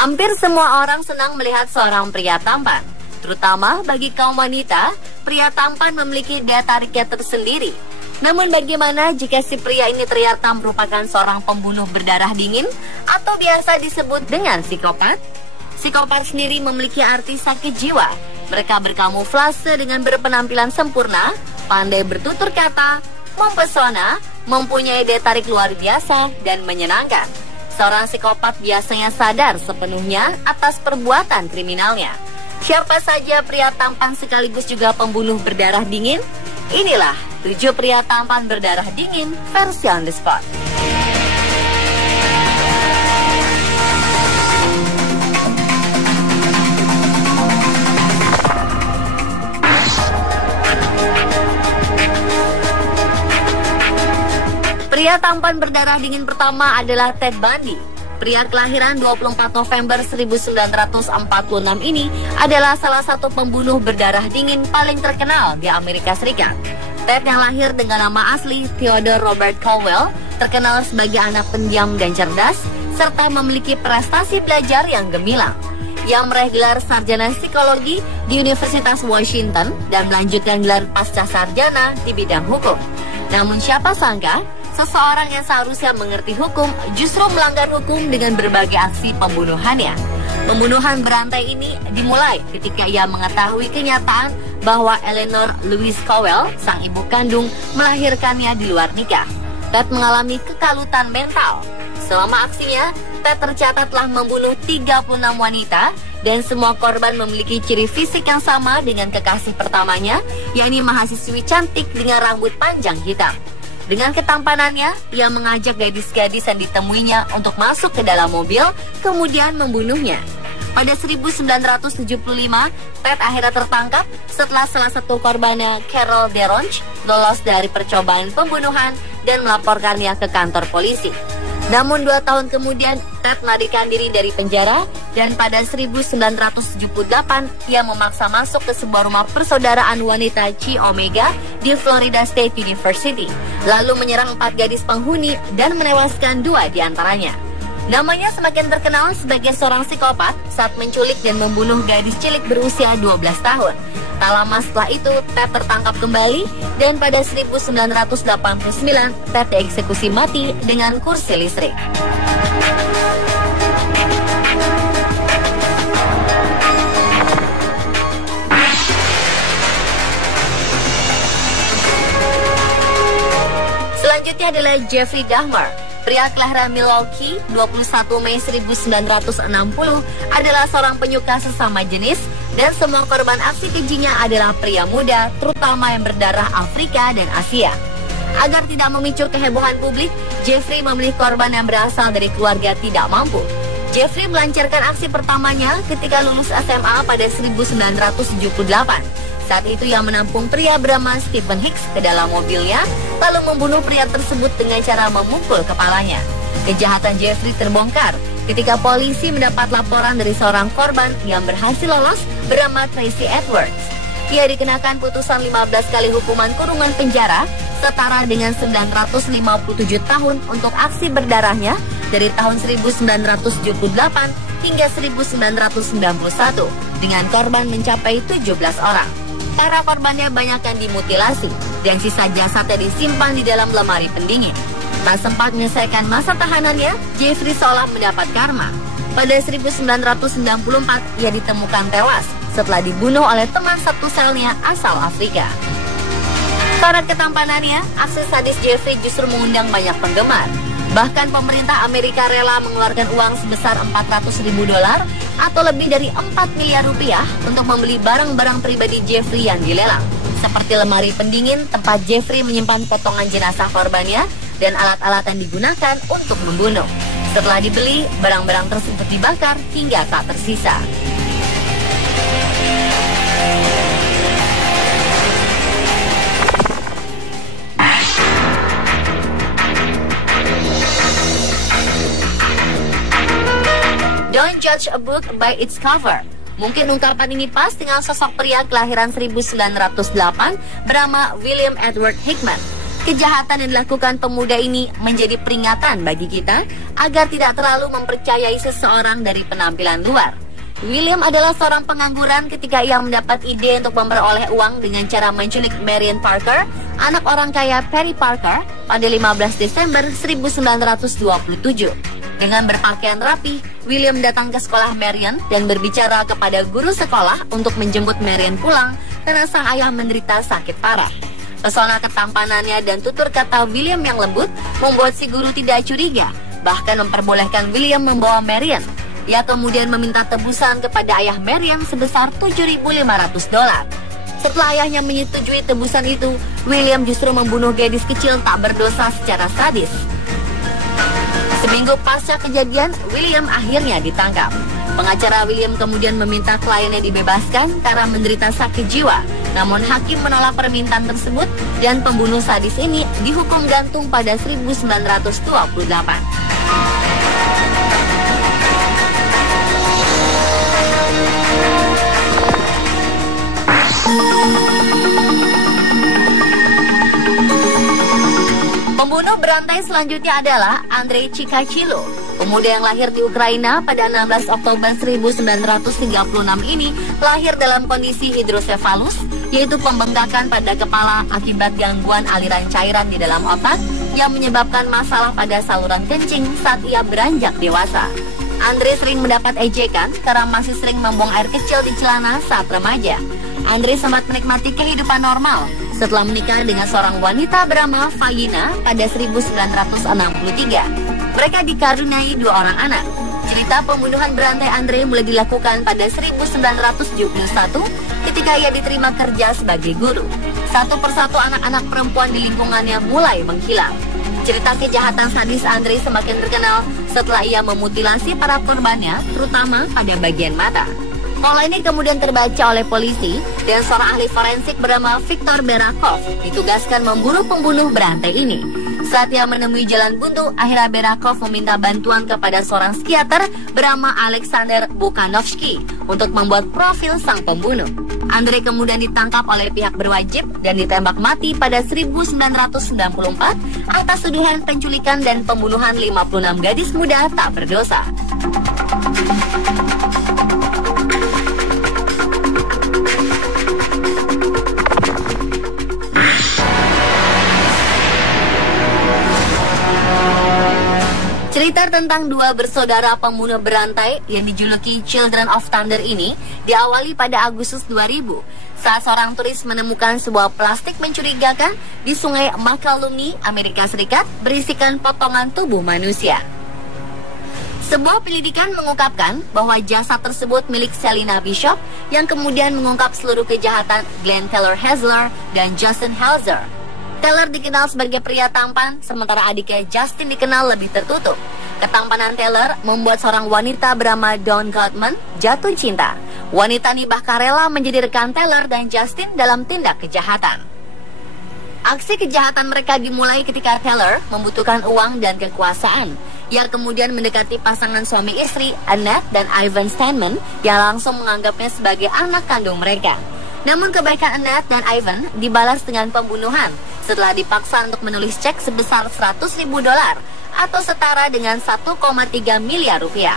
Hampir semua orang senang melihat seorang pria tampan. Terutama bagi kaum wanita, pria tampan memiliki daya tariknya tersendiri. Namun bagaimana jika si pria ini ternyata merupakan seorang pembunuh berdarah dingin atau biasa disebut dengan psikopat? Psikopat sendiri memiliki arti sakit jiwa. Mereka berkamuflase dengan berpenampilan sempurna, pandai bertutur kata, mempesona, mempunyai daya tarik luar biasa dan menyenangkan. Seorang psikopat biasanya sadar sepenuhnya atas perbuatan kriminalnya. Siapa saja pria tampan sekaligus juga pembunuh berdarah dingin? Inilah 7 pria tampan berdarah dingin versi On The Spot. Pria tampan berdarah dingin pertama adalah Ted Bundy. Pria kelahiran 24 November 1946 ini adalah salah satu pembunuh berdarah dingin paling terkenal di Amerika Serikat. Ted yang lahir dengan nama asli Theodore Robert Caldwell terkenal sebagai anak pendiam dan cerdas serta memiliki prestasi belajar yang gemilang. Ia meraih gelar sarjana psikologi di Universitas Washington dan melanjutkan gelar pasca sarjana di bidang hukum. Namun siapa sangka seseorang yang seharusnya mengerti hukum justru melanggar hukum dengan berbagai aksi pembunuhannya. Pembunuhan berantai ini dimulai ketika ia mengetahui kenyataan bahwa Eleanor Louise Cowell, sang ibu kandung, melahirkannya di luar nikah. Ted mengalami kekalutan mental. Selama aksinya, Ted tercatat telah membunuh 36 wanita dan semua korban memiliki ciri fisik yang sama dengan kekasih pertamanya, yakni mahasiswi cantik dengan rambut panjang hitam. Dengan ketampanannya, ia mengajak gadis-gadis yang ditemuinya untuk masuk ke dalam mobil, kemudian membunuhnya. Pada 1975, Ted akhirnya tertangkap setelah salah satu korbannya, Carol Deronch, lolos dari percobaan pembunuhan dan melaporkannya ke kantor polisi. Namun 2 tahun kemudian, Ted melarikan diri dari penjara dan pada 1978 ia memaksa masuk ke sebuah rumah persaudaraan wanita Chi Omega di Florida State University, lalu menyerang 4 gadis penghuni dan menewaskan 2 di antaranya. Namanya semakin terkenal sebagai seorang psikopat saat menculik dan membunuh gadis cilik berusia 12 tahun. Tak lama setelah itu, Ted tertangkap kembali dan pada 1989, Ted dieksekusi mati dengan kursi listrik. Selanjutnya adalah Jeffrey Dahmer. Pria kelahiran Milwaukee 21 Mei 1960 adalah seorang penyuka sesama jenis dan semua korban aksi kejinya adalah pria muda, terutama yang berdarah Afrika dan Asia. Agar tidak memicu kehebohan publik, Jeffrey memilih korban yang berasal dari keluarga tidak mampu. Jeffrey melancarkan aksi pertamanya ketika lulus SMA pada 1978. Saat itu ia menampung pria bernama Stephen Hicks ke dalam mobilnya, lalu membunuh pria tersebut dengan cara memukul kepalanya. Kejahatan Jeffrey terbongkar ketika polisi mendapat laporan dari seorang korban yang berhasil lolos bernama Tracy Edwards. Ia dikenakan putusan 15 kali hukuman kurungan penjara setara dengan 957 tahun untuk aksi berdarahnya dari tahun 1978 hingga 1991 dengan korban mencapai 17 orang. Para korbannya banyak yang dimutilasi dan sisa jasadnya disimpan di dalam lemari pendingin. Tak sempat menyelesaikan masa tahanannya, Jeffrey seolah mendapat karma. Pada 1994, ia ditemukan tewas setelah dibunuh oleh teman satu selnya asal Afrika. Karena ketampanannya, aksi sadis Jeffrey justru mengundang banyak penggemar. Bahkan pemerintah Amerika rela mengeluarkan uang sebesar $400.000 atau lebih dari 4 miliar rupiah untuk membeli barang-barang pribadi Jeffrey yang dilelang. Seperti lemari pendingin tempat Jeffrey menyimpan potongan jenazah korbannya dan alat-alat yang digunakan untuk membunuh. Setelah dibeli, barang-barang tersebut dibakar hingga tak tersisa. Don't judge a book by its cover. Mungkin ungkapan ini pas dengan sosok pria kelahiran 1908 bernama William Edward Hickman. Kejahatan yang dilakukan pemuda ini menjadi peringatan bagi kita agar tidak terlalu mempercayai seseorang dari penampilan luar. William adalah seorang pengangguran ketika ia mendapat ide untuk memperoleh uang dengan cara menculik Marion Parker, anak orang kaya Perry Parker, pada 15 Desember 1927. Dengan berpakaian rapi, William datang ke sekolah Marion dan berbicara kepada guru sekolah untuk menjemput Marion pulang karena sang ayah menderita sakit parah. Pesona ketampanannya dan tutur kata William yang lembut membuat si guru tidak curiga, bahkan memperbolehkan William membawa Marion. Ia kemudian meminta tebusan kepada ayah Marion sebesar $7.500. Setelah ayahnya menyetujui tebusan itu, William justru membunuh gadis kecil tak berdosa secara sadis. Seminggu pasca kejadian, William akhirnya ditangkap. Pengacara William kemudian meminta kliennya dibebaskan karena menderita sakit jiwa. Namun hakim menolak permintaan tersebut dan pembunuh sadis ini dihukum gantung pada 1928. Pembunuh berantai selanjutnya adalah Andrei Chikatilo. Pemuda yang lahir di Ukraina pada 16 Oktober 1936 ini lahir dalam kondisi hidrosefalus, yaitu pembengkakan pada kepala akibat gangguan aliran cairan di dalam otak yang menyebabkan masalah pada saluran kencing saat ia beranjak dewasa. Andrei sering mendapat ejekan karena masih sering membuang air kecil di celana saat remaja. Andrei sempat menikmati kehidupan normal setelah menikah dengan seorang wanita bernama Fayina pada 1963. Mereka dikaruniai 2 orang anak. Cerita pembunuhan berantai Andrei mulai dilakukan pada 1971 ketika ia diterima kerja sebagai guru. Satu persatu anak-anak perempuan di lingkungannya mulai menghilang. Cerita kejahatan sadis Andrei semakin terkenal setelah ia memutilasi para korbannya, terutama pada bagian mata. Pola ini kemudian terbaca oleh polisi dan seorang ahli forensik bernama Viktor Berakov ditugaskan memburu pembunuh berantai ini. Saat ia menemui jalan buntu, akhirnya Berakov meminta bantuan kepada seorang psikiater bernama Alexander Bukanovsky untuk membuat profil sang pembunuh. Andrei kemudian ditangkap oleh pihak berwajib dan ditembak mati pada 1994 atas tuduhan penculikan dan pembunuhan 56 gadis muda tak berdosa. Cerita tentang 2 bersaudara pembunuh berantai yang dijuluki Children of Thunder ini diawali pada Agustus 2000 saat seorang turis menemukan sebuah plastik mencurigakan di sungai Makalumi, Amerika Serikat berisikan potongan tubuh manusia. Sebuah penyelidikan mengungkapkan bahwa jasad tersebut milik Selina Bishop yang kemudian mengungkap seluruh kejahatan Glenn Taylor Hazzler dan Justin Halzer. Taylor dikenal sebagai pria tampan, sementara adiknya Justin dikenal lebih tertutup. Ketampanan Taylor membuat seorang wanita bernama Dawn Goodman jatuh cinta. Wanita ini bahkan rela menjadi rekan Taylor dan Justin dalam tindak kejahatan. Aksi kejahatan mereka dimulai ketika Taylor membutuhkan uang dan kekuasaan. Ia kemudian mendekati pasangan suami istri, Annette dan Ivan Steinman, yang langsung menganggapnya sebagai anak kandung mereka. Namun kebaikan Annette dan Ivan dibalas dengan pembunuhan setelah dipaksa untuk menulis cek sebesar $100.000 atau setara dengan 1,3 miliar rupiah.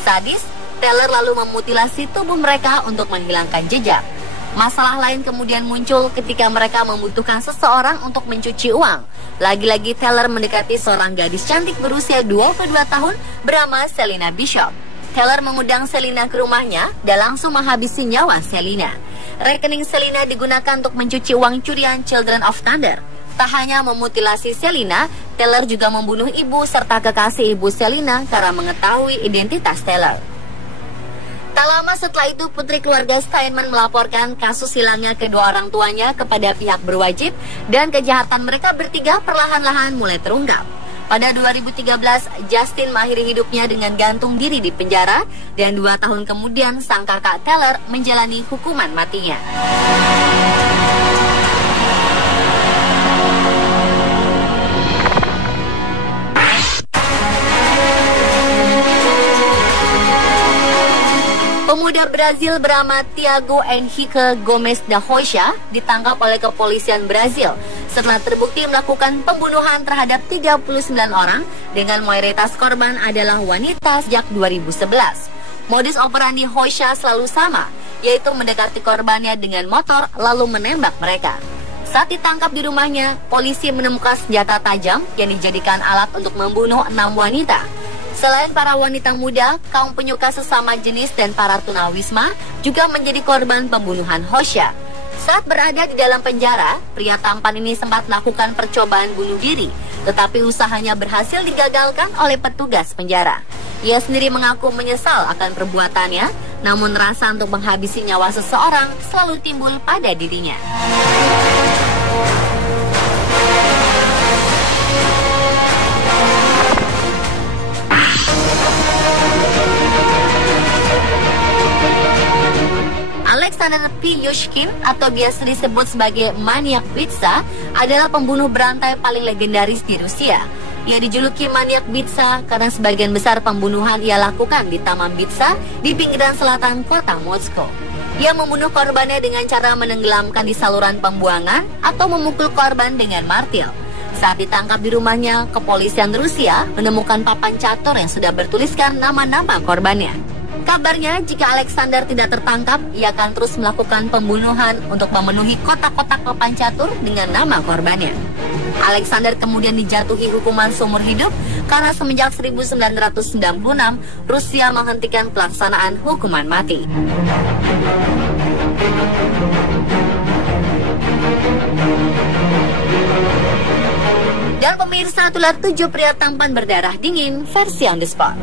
Sadis, Taylor lalu memutilasi tubuh mereka untuk menghilangkan jejak. Masalah lain kemudian muncul ketika mereka membutuhkan seseorang untuk mencuci uang. Lagi-lagi Taylor mendekati seorang gadis cantik berusia 22 tahun bernama Selina Bishop. Taylor mengundang Selina ke rumahnya dan langsung menghabisi nyawa Selina. Rekening Selina digunakan untuk mencuci uang curian Children of Thunder. Tak hanya memutilasi Selina, Taylor juga membunuh ibu serta kekasih ibu Selina karena mengetahui identitas Taylor. Tak lama setelah itu, putri keluarga Steinman melaporkan kasus hilangnya kedua orang tuanya kepada pihak berwajib dan kejahatan mereka bertiga perlahan-lahan mulai terungkap. Pada 2013, Justin mengakhiri hidupnya dengan gantung diri di penjara dan 2 tahun kemudian sang kakak Taylor menjalani hukuman matinya. Pemuda Brazil bernama Thiago Henrique Gomes da Rocha ditangkap oleh kepolisian Brazil setelah terbukti melakukan pembunuhan terhadap 39 orang dengan mayoritas korban adalah wanita sejak 2011. Modus operandi Rocha selalu sama, yaitu mendekati korbannya dengan motor lalu menembak mereka. Saat ditangkap di rumahnya, polisi menemukan senjata tajam yang dijadikan alat untuk membunuh 6 wanita. Selain para wanita muda, kaum penyuka sesama jenis dan para tunawisma juga menjadi korban pembunuhan Rocha. Saat berada di dalam penjara, pria tampan ini sempat melakukan percobaan bunuh diri, tetapi usahanya berhasil digagalkan oleh petugas penjara. Ia sendiri mengaku menyesal akan perbuatannya, namun rasa untuk menghabisi nyawa seseorang selalu timbul pada dirinya. Alexander Pilyushkin atau biasa disebut sebagai maniak pizza adalah pembunuh berantai paling legendaris di Rusia. Ia dijuluki maniak pizza karena sebagian besar pembunuhan ia lakukan di Taman Pizza di pinggiran selatan kota Moskow. Ia membunuh korbannya dengan cara menenggelamkan di saluran pembuangan atau memukul korban dengan martil. Saat ditangkap di rumahnya, kepolisian Rusia menemukan papan catur yang sudah bertuliskan nama-nama korbannya. Kabarnya, jika Alexander tidak tertangkap, ia akan terus melakukan pembunuhan untuk memenuhi kotak-kotak papan catur dengan nama korbannya. Alexander kemudian dijatuhi hukuman seumur hidup karena semenjak 1996, Rusia menghentikan pelaksanaan hukuman mati. Dan pemirsa, itulah 7 pria tampan berdarah dingin versi On The Spot.